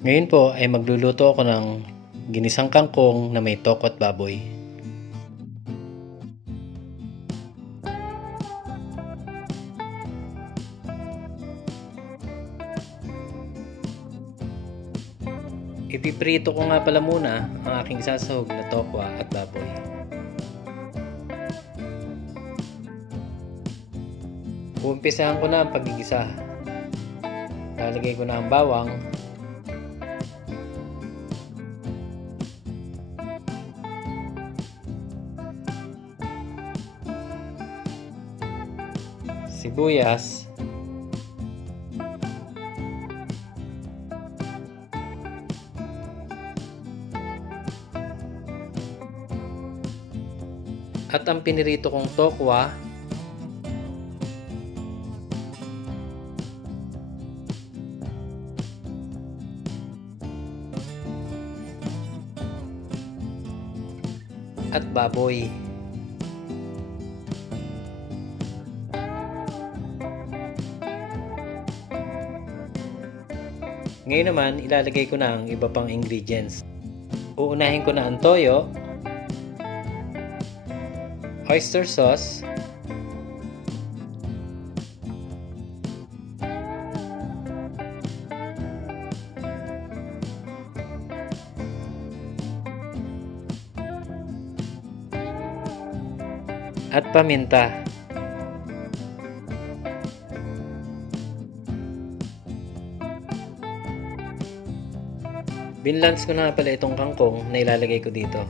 Ngayon po ay magluluto ako ng ginisang kangkong na may toko at baboy. Ipiprito ko nga pala muna ang aking isasahog na tokwa at baboy. Uumpisahan ko na ang pagigisa. Lalagay ko na ang bawang, sibuyas, at ang pinirito kong tokwa, at baboy. Ngayon naman, ilalagay ko na ang iba pang ingredients. Uunahin ko na ang toyo, oyster sauce, at paminta. Binlance ko na pala itong kangkong na ilalagay ko dito.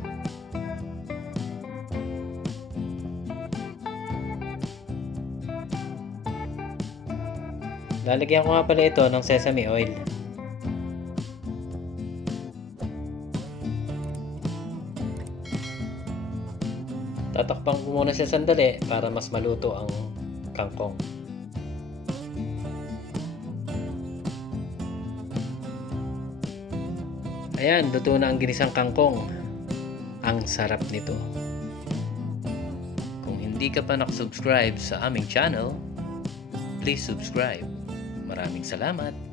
Lalagyan ko nga pala ito ng sesame oil. Tatakpan ko muna siya sandali para mas maluto ang kangkong. Ayan, luto na ang ginisang kangkong. Ang sarap nito. Kung hindi ka pa nakasubscribe sa aming channel, please subscribe. Maraming salamat.